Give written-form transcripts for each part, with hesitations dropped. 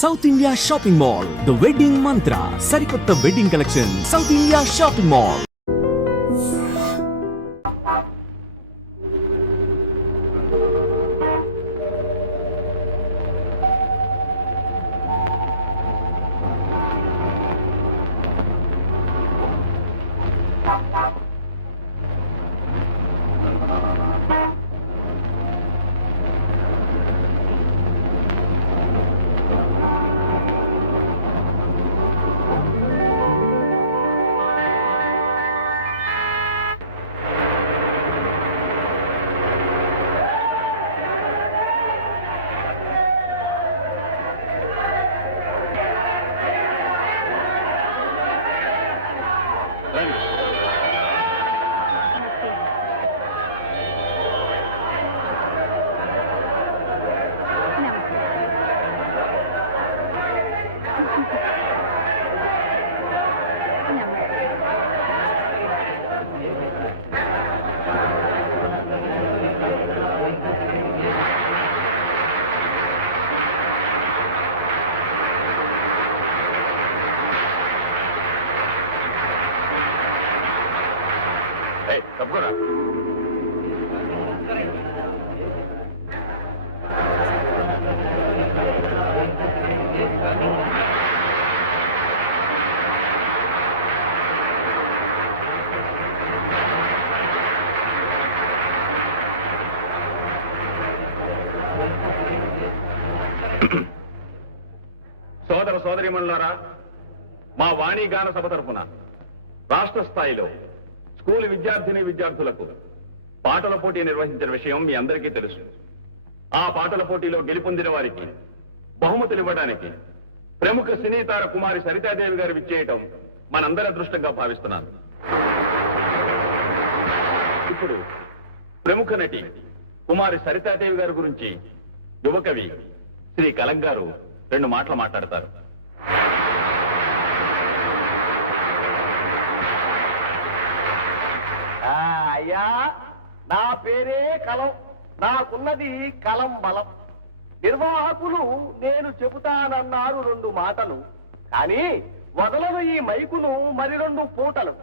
South India shopping mall, the wedding మంత్ర, సరికొత్త wedding collection, south India shopping mall. సోదర సోదరీమణులారా, మా వాణి గాన సభ తరపున రాష్ట్ర స్థాయిలో స్కూల్ విద్యార్థిని విద్యార్థులకు పాటల పోటీ నిర్వహించిన విషయం మీ అందరికీ తెలుసు. ఆ పాటల పోటీలో గెలుపొందిన వారికి బహుమతులు ఇవ్వడానికి ప్రముఖ సినీతార కుమారి సరితాదేవి గారు విచ్చేయటం మనందరి అదృష్టంగా భావిస్తున్నాను. ఇప్పుడు ప్రముఖ నటి కుమారి సరితాదేవి గారి గురించి యువకవి శ్రీ కలం గారు 2 మాటలు మాట్లాడతారు. అయ్యా, నా పేరే కలం, నాకున్నది కలం బలం. నిర్వాహకులు నేను చెబుతానన్నారు 2 మాటలు, కానీ వదలను ఈ మైకును మరి 2 పూటలు.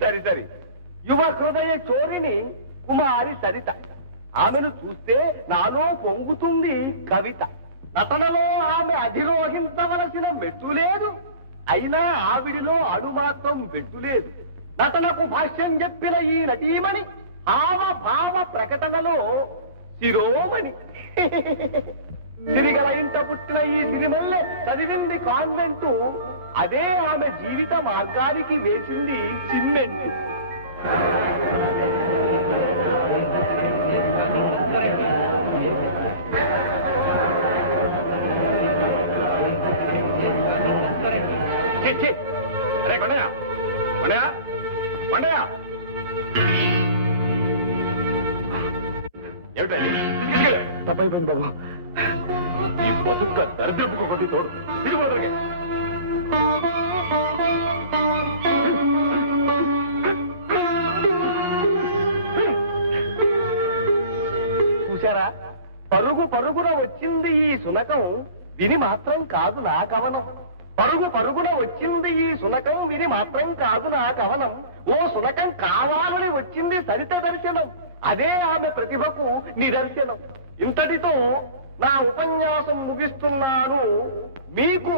సరి సరి, యువ హృదయ చోరిని కుమారి సరిత. ఆమెను చూస్తే నాలో పొంగుతుంది కవిత. నటనలో ఆమె అధిరోహించవలసిన మెట్టు లేదు, అయినా ఆవిడిలో అడు మాత్రం పెట్టు లేదు. నటనకు భాష్యం చెప్పిన ఈ నటీమణి హావభావ ప్రకటనలో శిరోమణి. సిరిగల ఇంట పుట్టిన ఈ సిరిమల్లె చదివింది కాన్వెంటు, అదే ఆమె జీవిత మార్గానికి వేసింది సిమెంట్. తప్పైపోయింది బాబు, ఈ బతుక్క దరిద్రపు ఒకటి తోడు తిరిగి. చూశారా, పరుగు పరుగున వచ్చింది ఈ సునకం, విని మాత్రం కాదు నా కవనం. పరుగు పరుగున వచ్చింది ఈ సునకం, విని మాత్రం కాదు నా కవనం. ఓ సునకం కావాలని వచ్చింది సరిత దర్శనం, అదే ఆమె ప్రతిభకు నిదర్శనం. ఇంతటితో నా ఉపన్యాసం ముగిస్తున్నాను. మీకు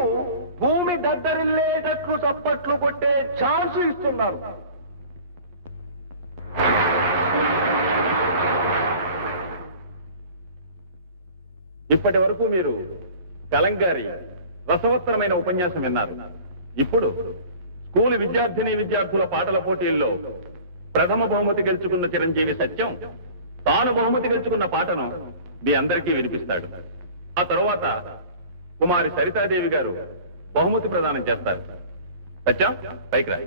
భూమి దద్దరిల్లేటట్లు చప్పట్లు కొట్టే ఛాన్స్ ఇస్తున్నాను. ఇప్పటి వరకు మీరు కలంగారి రసవత్తరమైన ఉపన్యాసం విన్నారు. ఇప్పుడు స్కూల్ విద్యార్థిని విద్యార్థుల పాటల పోటీల్లో ప్రథమ బహుమతి గెలుచుకున్న చిరంజీవి సత్యం తాను బహుమతి గెలుచుకున్న పాటను మీ అందరికీ వినిపిస్తాడు. ఆ తరువాత కుమారి సరితాదేవి గారు బహుమతి ప్రదానం చేస్తారు. సత్యం, పైకి రా.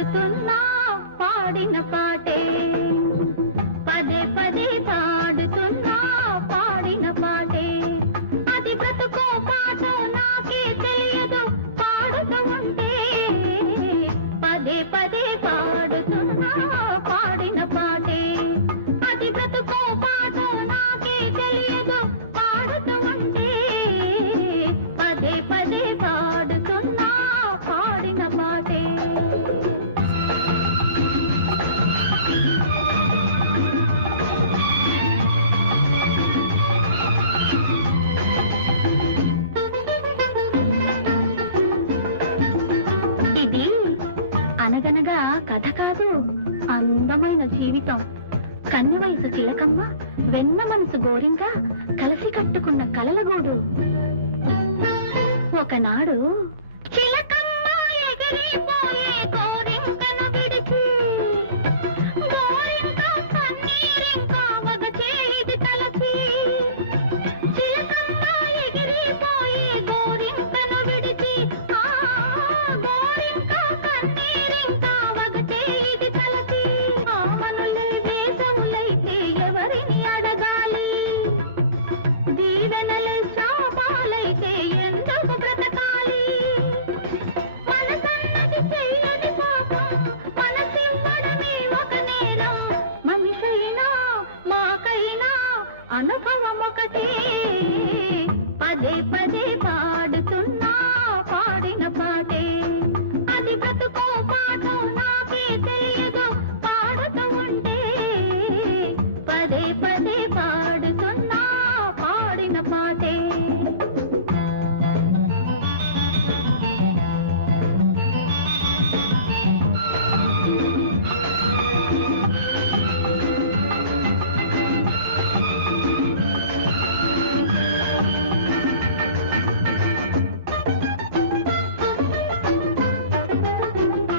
పాడుతున్నా పాడిన పాటే పదే పదే పాడుతున్నా పాడిన పాటే అది బ్రతుకో పాటో నాకే తెలియదు పాడుతూ ఉంటే పదే పదే పాడుతున్నా పాడిన పాటే అది బ్రతుకో పాటో నాకే తెలియదు పాడుతూ ఉంటే పదే పదే పాడుతున్నా పాడిన పాటే ఇది అనగనగా కథ కాదు అందమైన జీవితం కన్య వయసు చిలకమ్మ వెన్న మనసు గోరింక కలిసి కట్టుకున్న కలలగూడు ఒకనాడు చిలకమ్మ ఎగిరిపోయే గోరింకను విడిచి గోరింక కన్నీరింక వగ చేది తలచి చిలకమ్మ ఎగిరిపోయే గోరింకను విడిచి ఆ గోరింక కన్నీరింక వగ చేది తలచి ఆమనులే వేషములైతే ఎవరిని అడగాలి దీవెనలే శాపాలైతే ఎందుకు బ్రతకాలి మనసన్నది చెయ్యని పాపం మనసివ్వడమే ఒక నేరం మనిషైనా మాకైనా అనుభవం ఒకటే పదే పదే పాడుతున్నా పాడిన పాటే అది బ్రతుకో పాటో నాకే తెలియదు పాడుతూ ఉంటే పదే పదే పాడుతున్నా పాడిన పాటే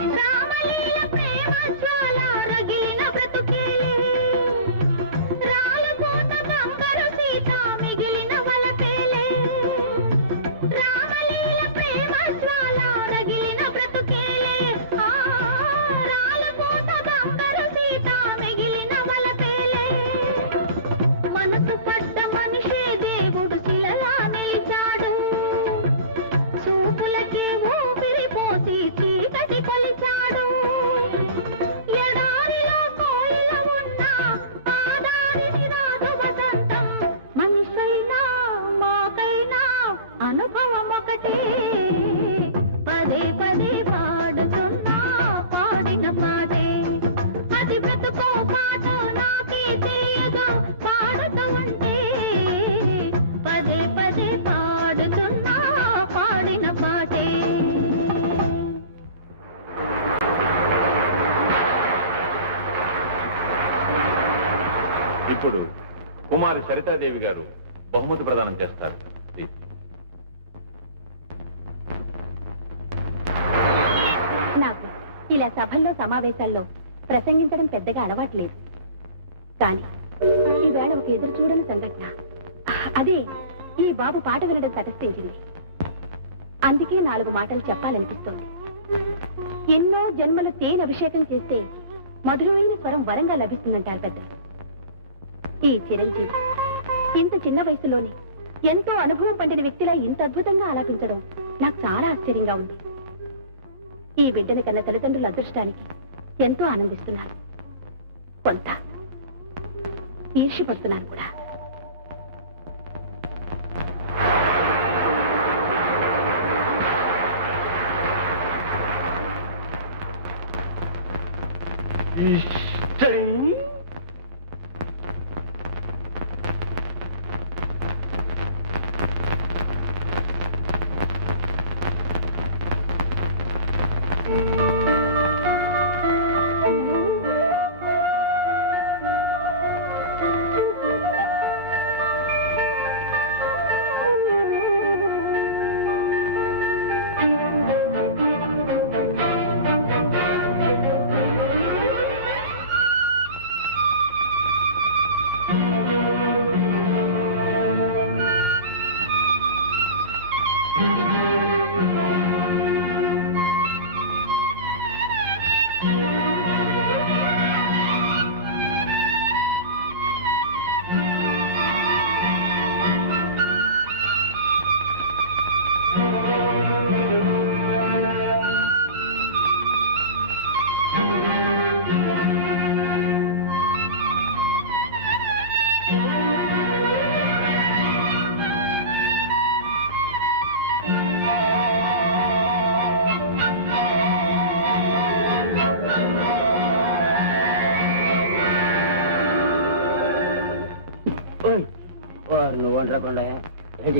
రామలీల ప్రేమ జ్వాల రగిలిన బ్రతుకేలే రాలపోత బంగారు సీత మిగిలిన వలపేలే రామలీల ప్రేమ జ్వాల రగిలిన బ్రతుకేలే ఆ రాలపోత బంగారు సీత మిగిలిన వలపేలే మనసు పడ్డ మనిషే దేవుడు శిలలా నిలిచాడు చూపులకే ఊపిరి పోసి చీకటి కొలిచాడు ఎడారిలో కోయిల ఉన్నా ఆదారిని రాదు వసంతం మనిషైనా మాకైనా అనుభవం ఒకటే పదే పదే పాడుతున్నా పాడిన పాటే అది బ్రతుకో పాటో నాకే తెలియదు పాడుతూ ఉంటే పదే పదే పాడుతున్నా పాడిన పాటే ఇప్పుడు కుమారి సరితాదేవి గారు బహుమతి ప్రదానం చేస్తారు ప్లీజ్. నాకు ఇలా సభల్లో సమావేశాల్లో ప్రసంగించడం పెద్దగా అలవాట్లేదు కానీ ఈవేళ ఒక ఎదురు చూడని సంఘటన అదే ఈ బాబు పాట వినడం తటస్థించింది అందుకే 4 మాటలు చెప్పాలనిపిస్తోంది ఎన్నో జన్మల తేనె అభిషేకం చేస్తే మధురమైన స్వరం వరంగా లభిస్తుందంటారు పెద్దలు ఈ చిరంజీవి ఇంత చిన్న వయసులోనే ఎంతో అనుభవం పండిన వ్యక్తిలా ఇంత అద్భుతంగా ఆలాపించడం నాకు చాలా ఆశ్చర్యంగా ఉంది ఈ బిడ్డని కన్న తల్లిదండ్రుల అదృష్టానికి ఎంతో ఆనందిస్తున్నాను కొంత ఈర్ష్యపడుతున్నాను కూడా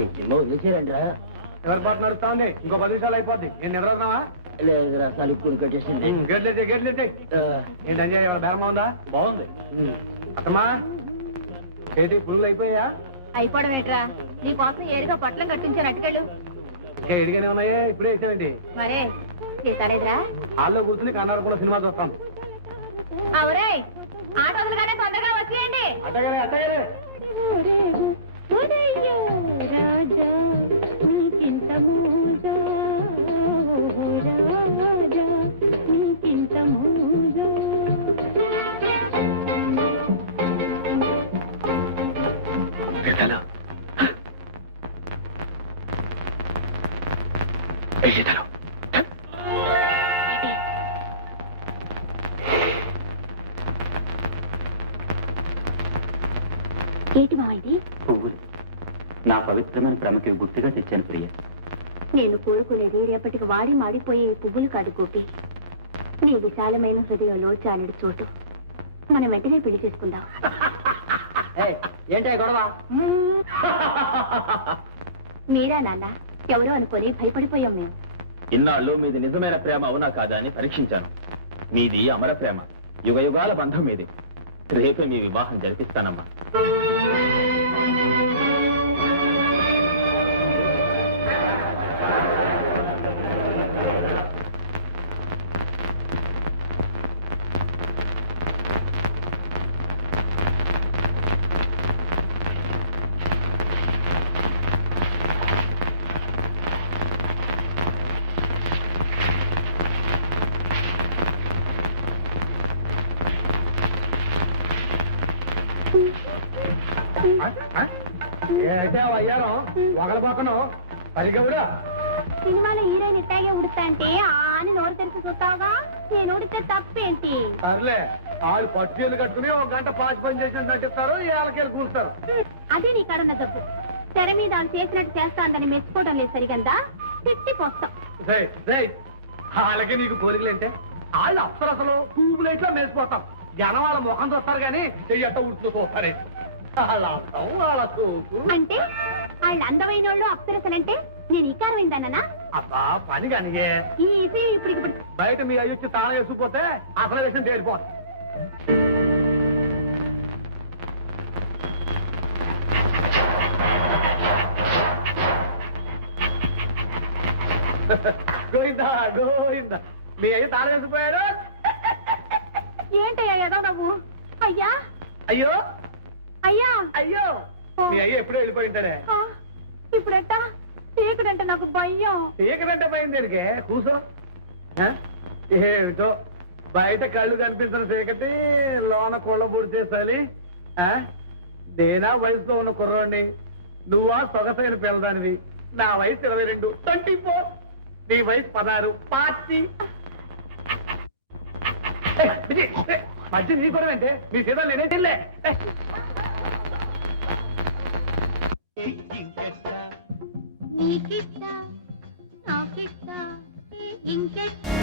ఏంటి సినిమా వదిలేసారండి రా? ఎవరి పాట నడుస్తా ఉంది? ఇంకో 10 నిమిషాలు అయిపోద్ది. నేను నిద్రన్నావా? లేదురా తలుపుకుని కట్టేసింది. గేట్లెట్టే ఏంటి అంజయ్, ఎవరి బేరమా ఉందా? బాగుంది. అత్తమ్మా ఏంటి పుల్లు అయిపోయా? అయిపోవడం ఏంట్రా, నీ కోసం ఏరుగా పొట్లం కట్టించాను, అటుకెళ్ళు. ఇంకా ఎడిగానే ఉన్నాయే, ఇప్పుడే వేసావేంటి? మరే తీసాలేదురా? హాల్లో కూర్చుని కన్నారు కూడా సినిమా చూస్తాం. అవురే, ఆట వదలగానే తొందరగా వచ్చేయండి. అట్టగానే అట్టగానే. ఏంటి మావైంది? పువ్వులు నా పవిత్రమైన ప్రేమకి గుర్తుగా తెచ్చాను ప్రియ. నేను కోరుకునేది రేపటికి వాడి మాడిపోయే ఈ పువ్వులు కాదు గోపి, నీ విశాలమైన హృదయంలో చాలెడు చోటు. మనం వెంటనే పెళ్లి చేసుకుందాం. ఏంటే గొడవ? మీరా నాన్న? ఎవరో అనుకొని భయపడిపోయాం మేము. ఇన్నాళ్ళు మీది నిజమైన ప్రేమ అవునా కాదా అని పరీక్షించాను. మీది అమర ప్రేమ, యుగ యుగాల బంధం మీది. రేపే మీ వివాహం జరిపిస్తానమ్మా. ఏంటే అయ్యారం ఒకళ్ళ సరిగ్గా కూడా సినిమాలో హీరోయిన్ ఇట్టాగే ఉడుతా అంటే అని నోరు తెరిచి చూస్తావుగా, నేను ఉడితే తప్పేంటి? సర్లే, వాళ్ళు పట్టుచీలు కట్టుకుని 1 గంట పాచి పని చేసినట్టు నటిస్తారు, ఏళ్ళకేళ్ళు కూర్చుతారు. అదే నీ కాడున్న తప్పు. తెర మీద వాళ్ళు చేసినట్టు చేస్తాందని మెచ్చుకోవడం లేదు సరిగందా, తిట్టిపోస్తాం. వాళ్ళకి నీకు పోలికలేంటే వాళ్ళు అసలు పువ్వులైట్లో మెరిసిపోతాం. జనం వాళ్ళ ముఖం చూస్తారు కానీ చెయ్యట్ట ఉడుతూ చూస్తారే. వాళ్ళ అర్థం వాళ్ళ చూపు. అంటే వాళ్ళు అందమైన వాళ్ళు అప్సరసలంటే నేను ఇకారమైందన్నా? అబ్బా పని కానీ ఈ ఇప్పుడు బయట మీ అయ్యొచ్చి తాళం వేసుకుపోతే అసలు విషయం తేలిపోదు. గోయిందా గోయిందా, మీ అయ్యి తాళం వేసుకుపోయాడు. ఏంటయ్యా ఏదో నువ్వు? అయ్యా అయ్యో అయ్యా అయ్యో, మీ అయ్యి ఎప్పుడూ వెళ్ళిపోయింటాడే. ఇప్పుడెట్టా? చీకటంటే నాకు భయం. చీకటంటే పోయింది దీనికి, కూర్చో. ఏమిటో బయట కళ్ళు కనిపిస్తున్న చీకటి, లోన కొళ్ళ పొడి చేసాలి. నేనా వయసులో ఉన్న కుర్రోడిని, నువ్వా సొగసైన పిల్లదానివి. నా వయసు 22, 24. నీ వయసు 16, 40. మధ్య నీ కూడా అంటే మీ సీత నేనే చెల్లే. నీకిస్తా నాకిస్తా ఇంకెస్తా